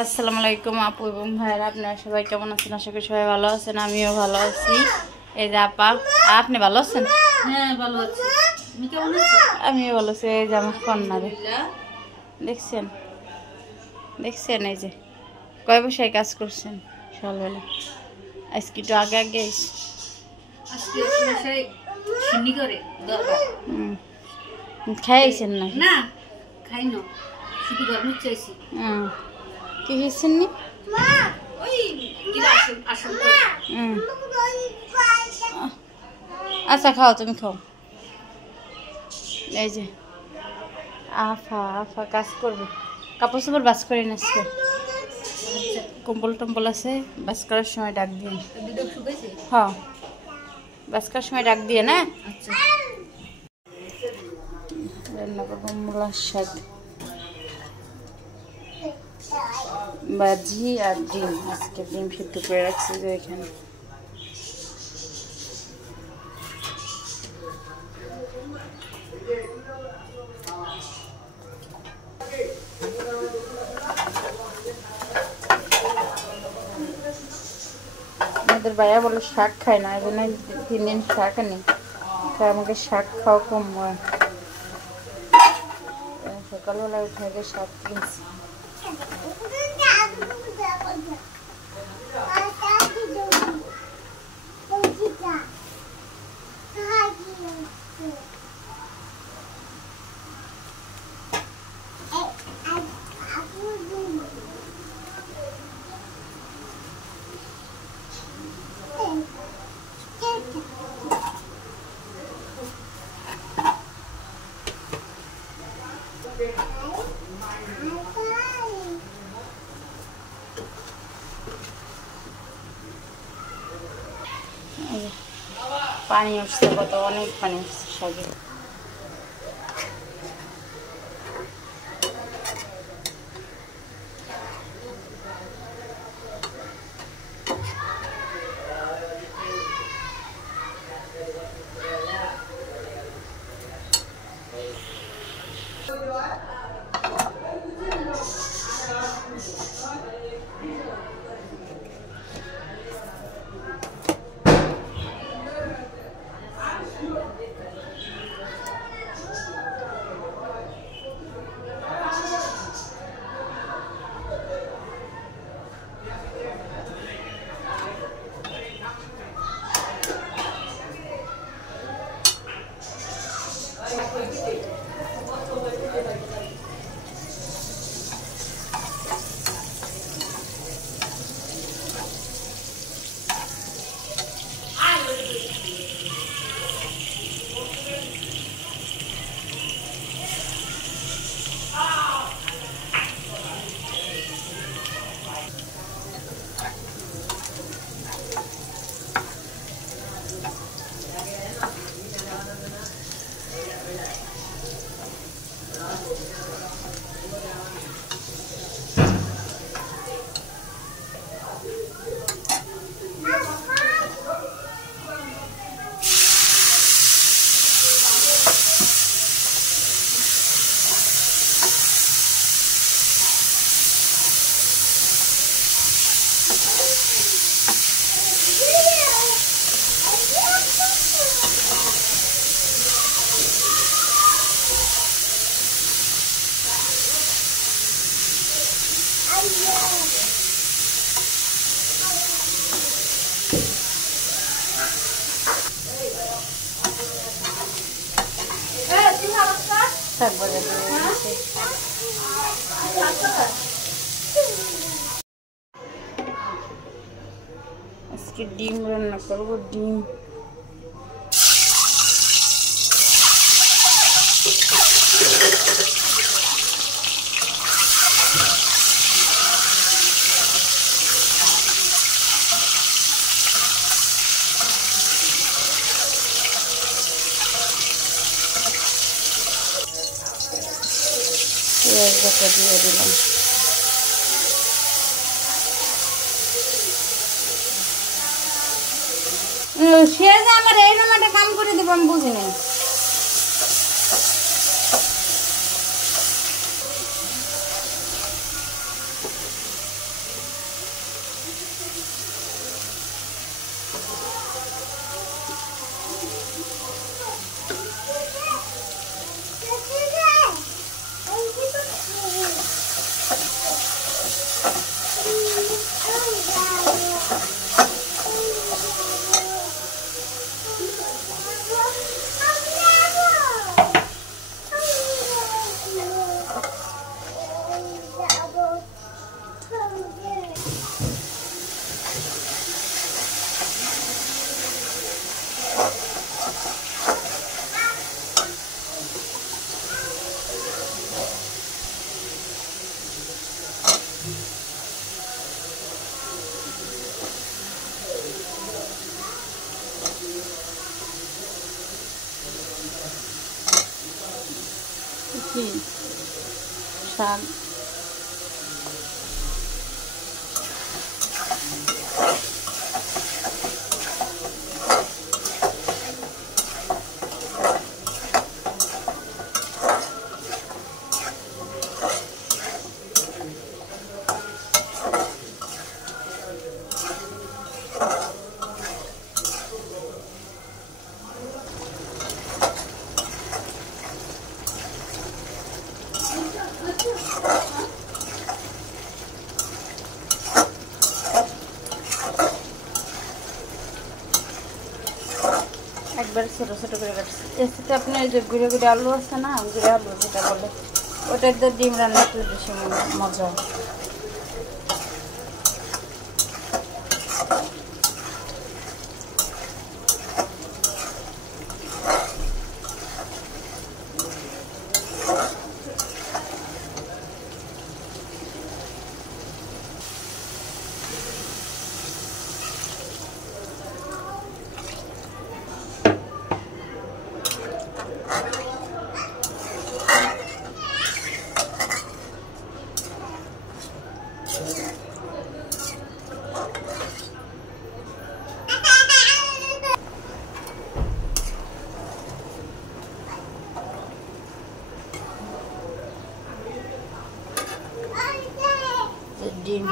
আসসালামু আলাইকুম আপু এবং ভাইরা, আপনারা সবাই কেমন আছেন? আশা করি সবাই ভালো আছেন, আমিও ভালো আছি। এই যে আপা, আপনি ভালো আছেন? হ্যাঁ ভালো আছি। তুমি কেমন আছো? আমিও ভালো আছি। এই যে আমার কন্যারে দেখছেন দেখছেন, এই যে কয় বছর কাজ করছেন সকালবেলা? আজকে একটু আগে আগে আজকে বাসায় সিন্নি করে দরকার। খাইছেন না? না খাই না, শুধু গরম চাইছি। কি খেয়েছেন নি? ওই কিরা আসল আচ্ছা খাও, তুমি খাও। এই যে আফা আফা কাজ করবে, কাপড় চাপড় বাস করে নিচ্ছে, কম্বল টম্বল আছে, বাস করার সময় ডাক দিয়ে। হ্যাঁ, বাস করার সময় ডাক দিয়ে না। আচ্ছা, রান্না করবো মূলার শাক ভাজি আর ডিম। আজকে ডিম সিদ্ধ করে রাখছি যে এখানে। আমাদের ভাইয়া বলে শাক খায় না, এই জন্য 3 দিন শাক আনি খায়। আমাকে শাক খাওয়া কম হয়। সকালবেলা উঠে আগে শাক কিনছি। পানি উঠছে, কত অনেক পানি উঠছে শাকে। শাক ভাজা করে আজকে ডিম রান্না করবো। ডিম পেঁয়াজ বাটা দিয়ে দিলাম। সে যে আমার এই নামাটা কাম করে দেবো, আমি বুঝি নাই। শাক। একবার ছোট ছোট করে কাটছি। এর সাথে আপনার যে গুঁড়ো গুঁড়ো আলু আছে না, গুঁড়ো আলু যেটা বলে, ওটার তো ডিম রান্না একটু বেশি মজা। ডিম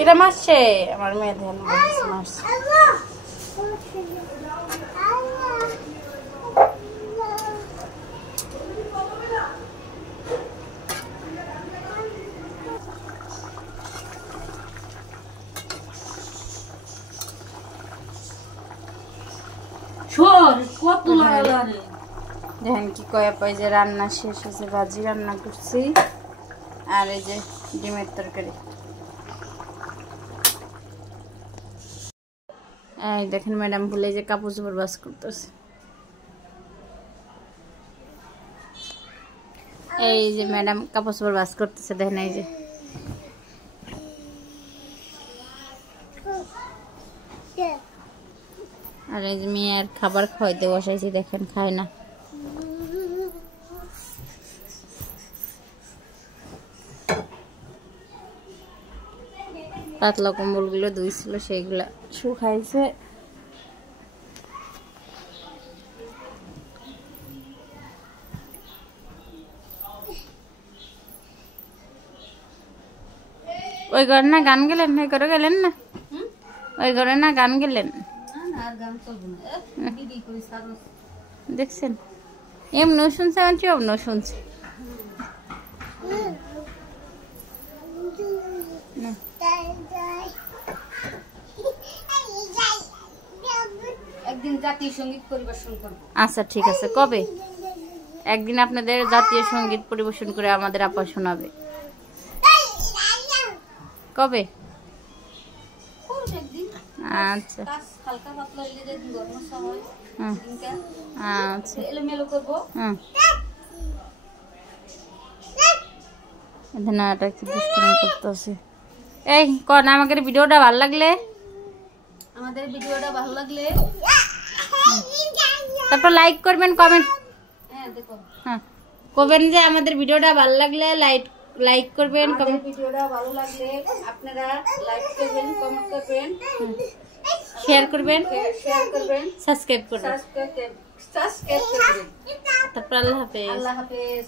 এটা মারছে আমার মেয়ে, ধ্যান মারছে। দেখেন কি কয়া পাই যে রান্না শেষ হয়েছে, ভাজি রান্না করছি আর এই যে ডিমের তরকারি। এই দেখেন ম্যাডাম ভুলে যে কাপড় চোপড় বাস করতেছে। এই যে ম্যাডাম কাপড় চোপড় বাস করতেছে, দেখেন এই যে। আর এই যে মেয়ের খাবার খাওয়াইতে বসাইছি, দেখেন খায় না। পাতলা কম্বলগুলো ধুইছিল, সেইগুলা শুকাইছে। ওই ঘরে না গান গেলেন, ওই ঘরে গেলেন না, ওই ঘরে না গান গেলেন, দেখছেন? এমনও শুনছে, অমনও শুনছে। একদিন জাতীয় সঙ্গীত পরিবেশন করব। আচ্ছা ঠিক আছে, কবে? একদিন আপনাদের জাতীয় সঙ্গীত পরিবেশন করে আমাদের আপা শোনাবে। কবে? আচ্ছা আচ্ছা, এলোমেলো করবো। এই কন আমাদের ভিডিওটা ভালো লাগলে, আমাদের ভিডিওটা ভালো লাগলে তারপর লাইক করবেন, কমেন্ট। হ্যাঁ দেখো, হ্যাঁ করবেন যে আমাদের ভিডিওটা ভালো লাগলে লাইক করবেন, কমেন্ট। ভিডিওটা ভালো লাগলে আপনারা লাইক করবেন, কমেন্ট করবেন, শেয়ার করবেন, সাবস্ক্রাইব করবেন। তারপর আল্লাহ হাফেজ। আল্লাহ হাফেজ।